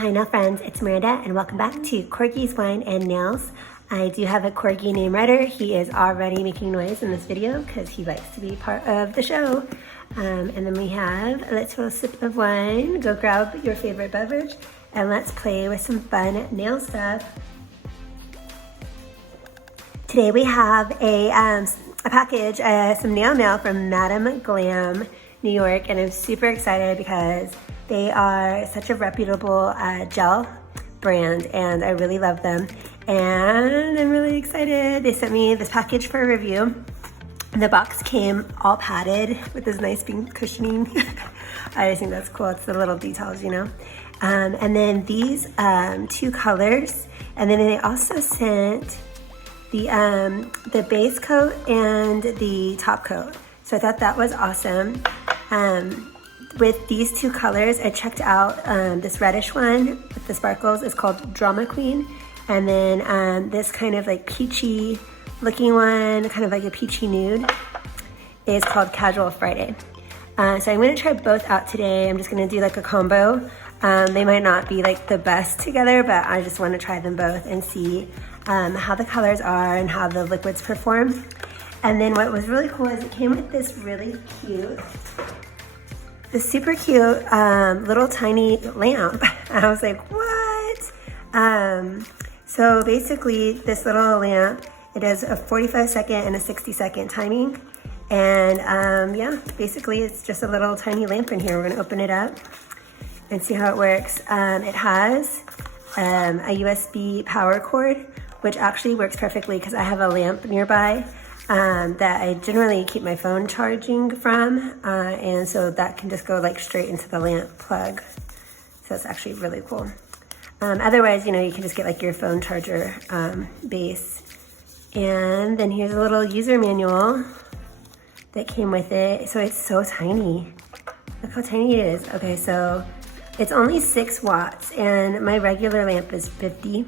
Hi now friends, it's Miranda and welcome back to Corgi's Wine and Nails. I do have a Corgi named Ryder. He is already making noise in this video because he likes to be part of the show. And then we have Let's Have a Sip of Wine, go grab your favorite beverage, and let's play with some fun nail stuff. Today we have a package, some nail mail from Madam Glam, New York, and I'm super excited because they are such a reputable gel brand and I really love them. And I'm really excited. They sent me this package for a review. The box came all padded with this nice pink cushioning. I just think that's cool. It's the little details, you know. And then these two colors. And then they also sent the base coat and the top coat. So I thought that was awesome. With these two colors, I checked out this reddish one with the sparkles. It's called Drama Queen. And then this kind of like peachy looking one, kind of like a peachy nude, is called Casual Friday. So I'm gonna try both out today. I'm just gonna do like a combo. They might not be like the best together, but I just wanna try them both and see how the colors are and how the liquids perform. And then what was really cool is it came with this really cute, this super cute little tiny lamp. And I was like, what? So basically this little lamp, it has a 45-second and a 60-second timing. And yeah, basically it's just a little tiny lamp in here. We're gonna open it up and see how it works. It has a USB power cord, which actually works perfectly because I have a lamp nearby that I generally keep my phone charging from, and so that can just go like straight into the lamp plug. So it's actually really cool. Otherwise, you know, you can just get like your phone charger base. And then here's a little user manual that came with it. So it's so tiny. Look how tiny it is. Okay, so it's only 6 watts and my regular lamp is 50.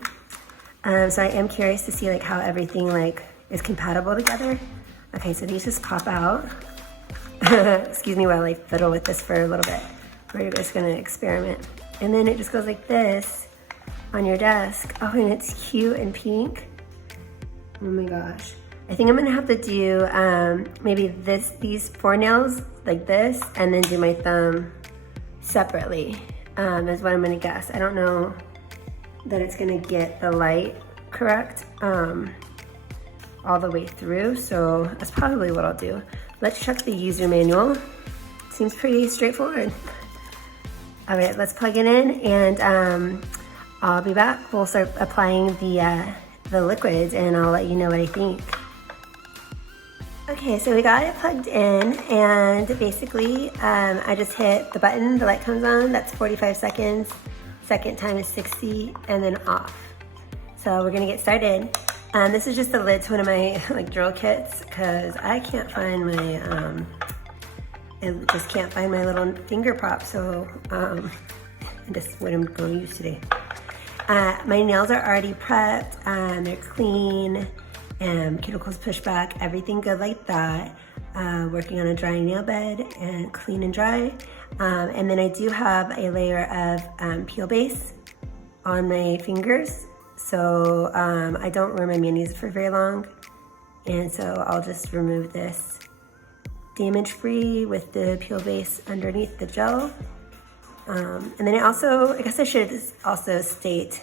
So I am curious to see like how everything like is compatible together. Okay, so these just pop out. Excuse me while I fiddle with this for a little bit. We're just gonna experiment. And then it just goes like this on your desk. Oh, and it's cute and pink. Oh my gosh. I think I'm gonna have to do maybe these 4 nails like this and then do my thumb separately, is what I'm gonna guess. I don't know that it's gonna get the light correct all the way through, so that's probably what I'll do. Let's check the user manual. Seems pretty straightforward. All right, let's plug it in and I'll be back. We'll start applying the liquids and I'll let you know what I think. Okay, so we got it plugged in and basically I just hit the button, the light comes on, that's 45 seconds. Second time is 60 and then off. So we're gonna get started. This is just the lid to one of my like drill kits because I can't find my, I just can't find my little finger prop, so that's what I'm going to use today. My nails are already prepped, they're clean, cuticles pushed back, everything good like that. Working on a dry nail bed and clean and dry. And then I do have a layer of peel base on my fingers. So I don't wear my manis for very long. And so I'll just remove this damage-free with the peel base underneath the gel. And then I guess I should also state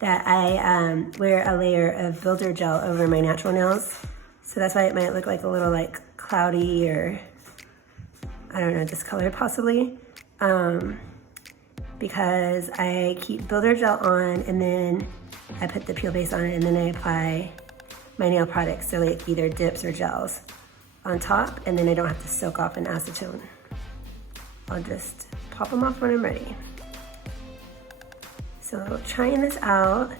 that I wear a layer of builder gel over my natural nails. So that's why it might look like a little like cloudy or, I don't know, discolored possibly. Because I keep builder gel on and then I put the peel base on it and then I apply my nail products, so like either dips or gels on top, and then I don't have to soak off in acetone. I'll just pop them off when I'm ready. So trying this out,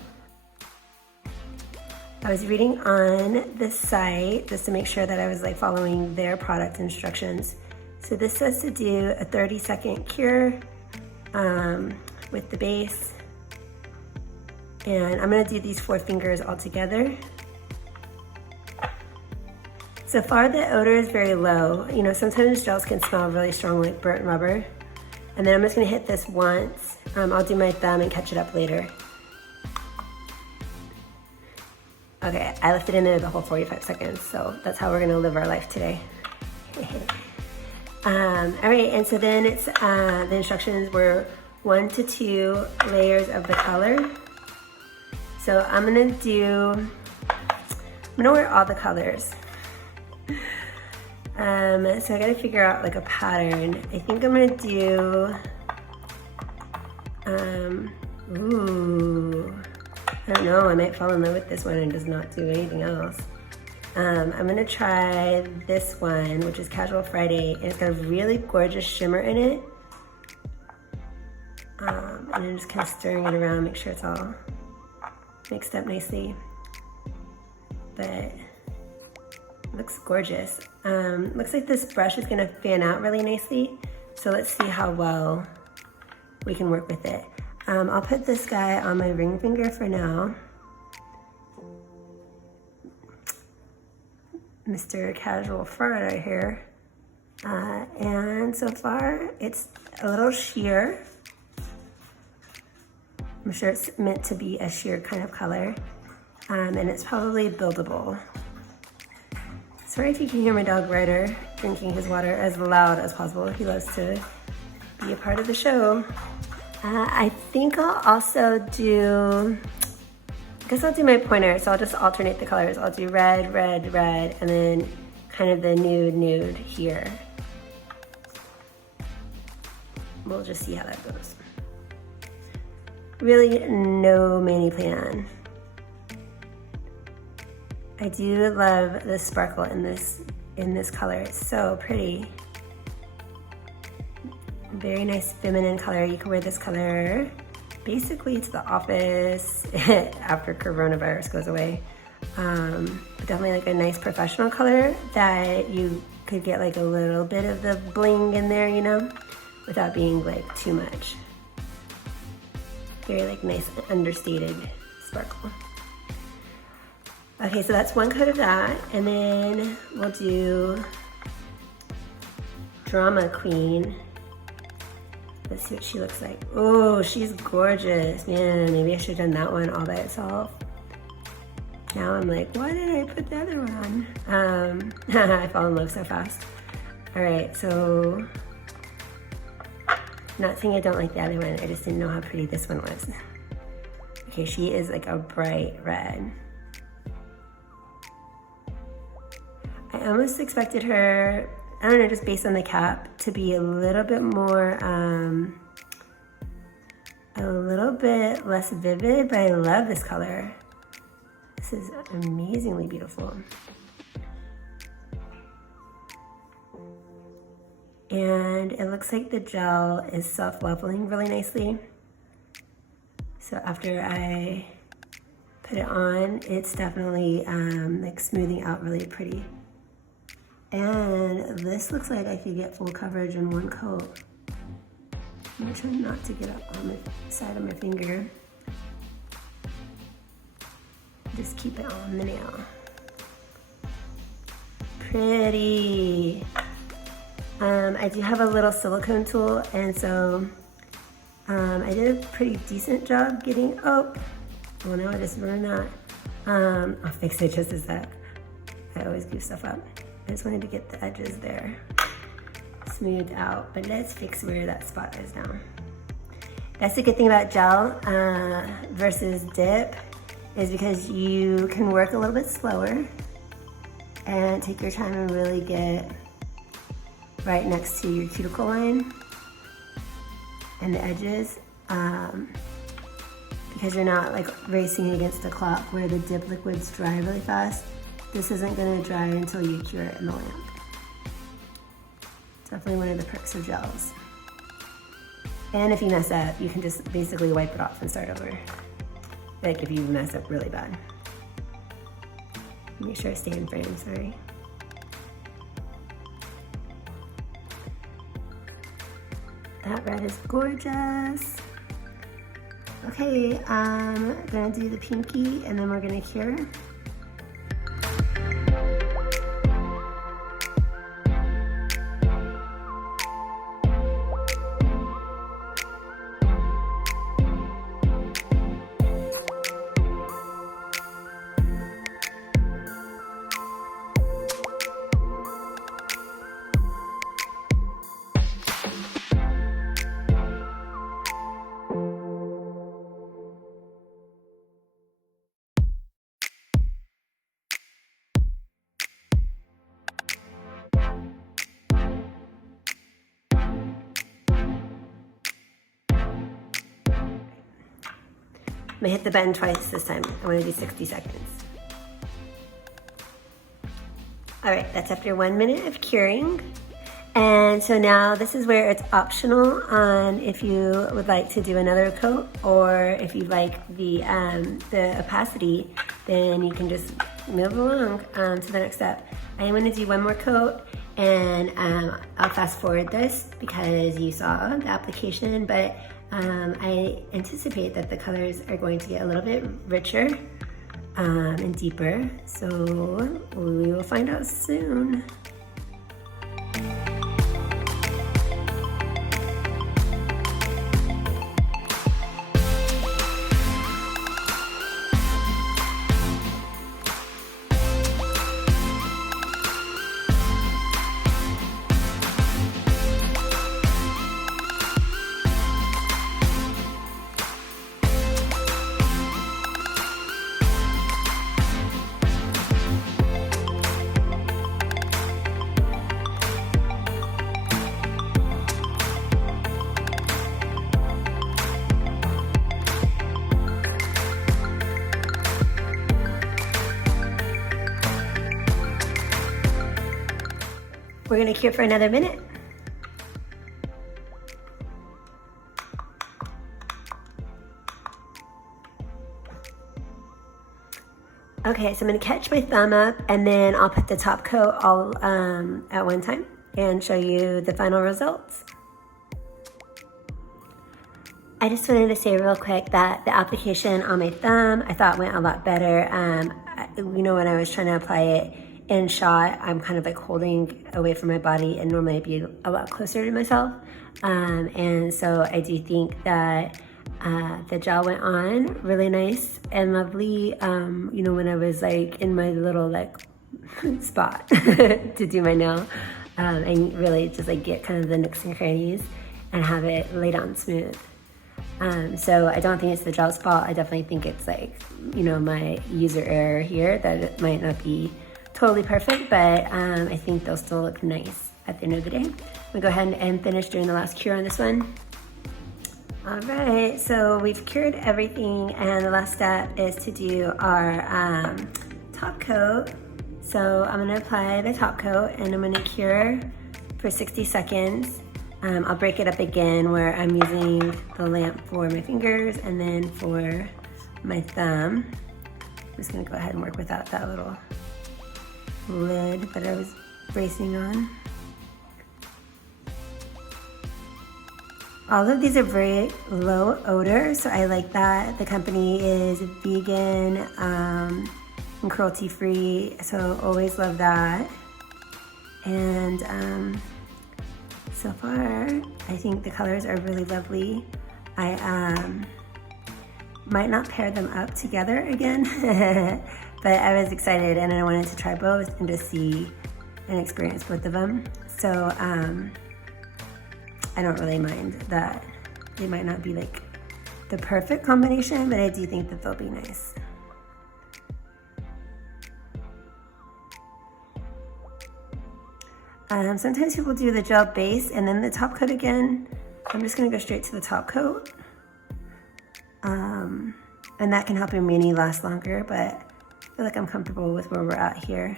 I was reading on this site just to make sure that I was like following their product instructions. So this says to do a 30-second cure with the base. And I'm gonna do these 4 fingers all together. So far the odor is very low. You know, sometimes gels can smell really strong like burnt rubber. And then I'm just gonna hit this once I'll do my thumb and catch it up later. Okay, I left it in there the whole 45 seconds, so that's how we're gonna live our life today. All right, and so then it's the instructions were 1 to 2 layers of the color. So I'm gonna wear all the colors. So I gotta figure out like a pattern. I think I'm gonna do, ooh, I don't know, I might fall in love with this one and just not do anything else. I'm gonna try this one, which is Casual Friday, and it's got a really gorgeous shimmer in it. And I'm just kind of stirring it around, make sure it's all mixed up nicely. But it looks gorgeous. Looks like this brush is gonna fan out really nicely. So let's see how well we can work with it. I'll put this guy on my ring finger for now. Mr. Casual Friday here. And so far it's a little sheer. I'm sure it's meant to be a sheer kind of color. And it's probably buildable. Sorry if you can hear my dog Ryder drinking his water as loud as possible. He loves to be a part of the show. I think I'll also do, I guess I'll do my pointer, so I'll just alternate the colors. I'll do red, red, red, and then kind of the nude, nude here. We'll just see how that goes. Really no mani plan. I do love the sparkle in this color. It's so pretty. Very nice feminine color. You can wear this color basically to the office after coronavirus goes away. Definitely like a nice professional color that you could get like a little bit of the bling in there, you know, without being like too much. Very like nice understated sparkle. Okay, so that's one coat of that, and then we'll do Drama Queen. Let's see what she looks like. Oh, she's gorgeous. Man, maybe I should have done that one all by itself. Now I'm like, why did I put the other one on? I fall in love so fast. All right, so, not saying I don't like the other one, I just didn't know how pretty this one was. Okay, she is like a bright red. I almost expected her, I don't know, just based on the cap, to be a little bit more, a little bit less vivid, but I love this color. This is amazingly beautiful. And it looks like the gel is self-leveling really nicely. So after I put it on, it's definitely like smoothing out really pretty. And this looks like I could get full coverage in one coat. I'm gonna try not to get up on the side of my finger. Just keep it on the nail. Pretty. I do have a little silicone tool, and so I did a pretty decent job getting, oh no, I just ruined that. I'll fix it just a sec. I always do stuff up. I just wanted to get the edges there smoothed out, but let's fix where that spot is now. That's the good thing about gel versus dip, is because you can work a little bit slower and take your time and really get right next to your cuticle line and the edges, because you're not like racing against the clock where the dip liquids dry really fast. This isn't gonna dry until you cure it in the lamp. It's definitely one of the perks of gels. And if you mess up, you can just basically wipe it off and start over. Like if you mess up really bad. Make sure I stay in frame, sorry. That red is gorgeous. Okay, I'm gonna do the pinky and then we're gonna cure. gonna hit the button twice this time. I wanna do 60 seconds. All right, that's after 1 minute of curing. And so now this is where it's optional on if you would like to do another coat, or if you like the opacity, then you can just move along to the next step. I am gonna do one more coat, and I'll fast forward this because you saw the application, but I anticipate that the colors are going to get a little bit richer and deeper, so we will find out soon. We're gonna cure for another minute. Okay, so I'm gonna catch my thumb up, and then I'll put the top coat all at one time and show you the final results. I just wanted to say real quick that the application on my thumb I thought went a lot better. You know, when I was trying to apply it in shot, I'm kind of like holding away from my body, and normally I'd be a lot closer to myself. And so I do think that the gel went on really nice and lovely. You know, when I was like in my little like spot to do my nail, and really just like get kind of the nooks and crannies and have it laid on smooth. So I don't think it's the gel's fault. I definitely think it's like, you know, my user error here, that it might not be totally perfect, but I think they'll still look nice at the end of the day. I'm gonna go ahead and finish doing the last cure on this one. All right, so we've cured everything, and the last step is to do our top coat. So I'm gonna apply the top coat, and I'm gonna cure for 60 seconds. I'll break it up again where I'm using the lamp for my fingers and then for my thumb. I'm just gonna go ahead and work without that little lid that I was bracing on. All of these are very low odor, so I like that. The company is vegan and cruelty free, so always love that. And so far, I think the colors are really lovely. I might not pair them up together again, but I was excited and I wanted to try both and just see and experience both of them. So I don't really mind that they might not be like the perfect combination, but I do think that they'll be nice. Sometimes people do the gel base and then the top coat again. I'm just gonna go straight to the top coat. And that can help your mani last longer, but I feel like I'm comfortable with where we're at here.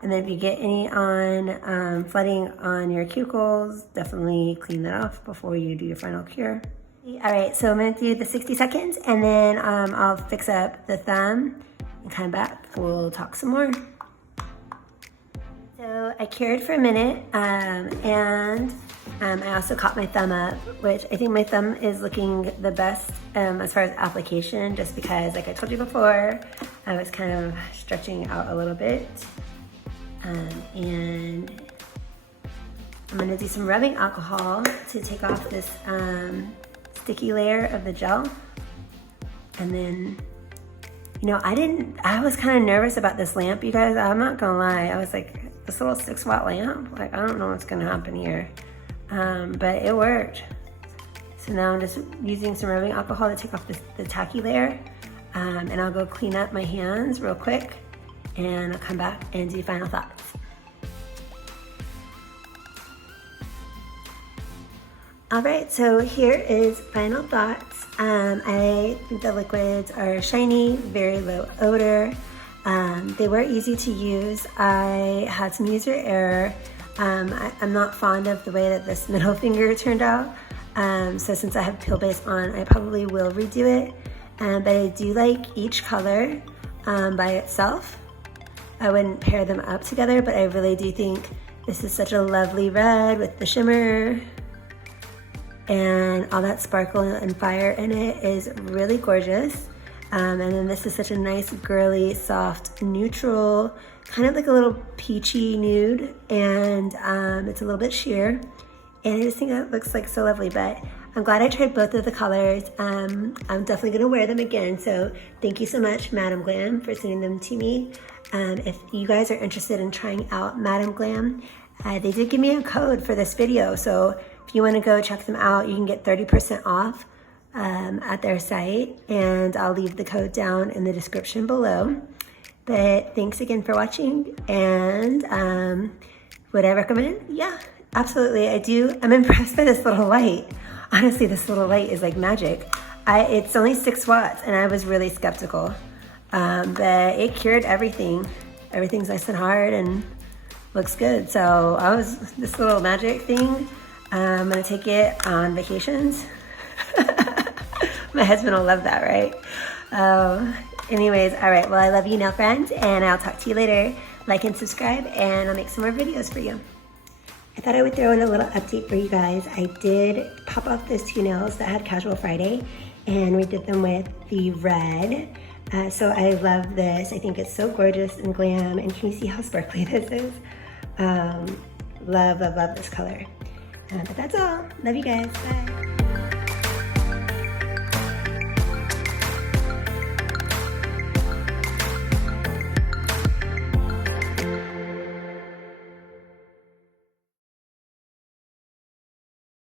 And then if you get any on flooding on your cuticles, definitely clean that off before you do your final cure. All right, so I'm gonna do the 60 seconds, and then I'll fix up the thumb and come back. We'll talk some more. So I cured for a minute, and I also caught my thumb up, which I think my thumb is looking the best as far as application, just because, like I told you before, I was kind of stretching out a little bit. And I'm gonna do some rubbing alcohol to take off this sticky layer of the gel. And then, you know, I was kind of nervous about this lamp, you guys. I'm not gonna lie. I was like, this little 6-watt lamp, like, I don't know what's gonna happen here. But it worked. So now I'm just using some rubbing alcohol to take off the tacky layer. And I'll go clean up my hands real quick, and I'll come back and do final thoughts. All right, so here is final thoughts. I think the liquids are shiny, very low odor. They were easy to use. I had some user error. I'm not fond of the way that this middle finger turned out. So since I have peel base on, I probably will redo it. But I do like each color by itself. I wouldn't pair them up together, but I really do think this is such a lovely red with the shimmer. And all that sparkle and fire in it is really gorgeous. And then this is such a nice, girly, soft, neutral, kind of like a little peachy nude. And it's a little bit sheer. And I just think that looks like so lovely. But I'm glad I tried both of the colors. I'm definitely gonna wear them again. So thank you so much, Madam Glam, for sending them to me. If you guys are interested in trying out Madam Glam, they did give me a code for this video. So if you want to go check them out, you can get 30% off at their site, and I'll leave the code down in the description below. But thanks again for watching, and would I recommend? Yeah, absolutely, I do. I'm impressed by this little light. Honestly, this little light is like magic. It's only 6 watts, and I was really skeptical, but it cured everything. Everything's nice and hard and looks good. So this little magic thing, I'm gonna take it on vacations. My husband will love that, right? Anyways, all right, well, I love you now, friends, and I'll talk to you later. Like and subscribe, and I'll make some more videos for you. I thought I would throw in a little update for you guys. I did pop off those 2 nails that had Casual Friday, and we did them with the red. So I love this. I think it's so gorgeous and glam, and can you see how sparkly this is? Love, love, love this color. But that's all. Love you guys. Bye.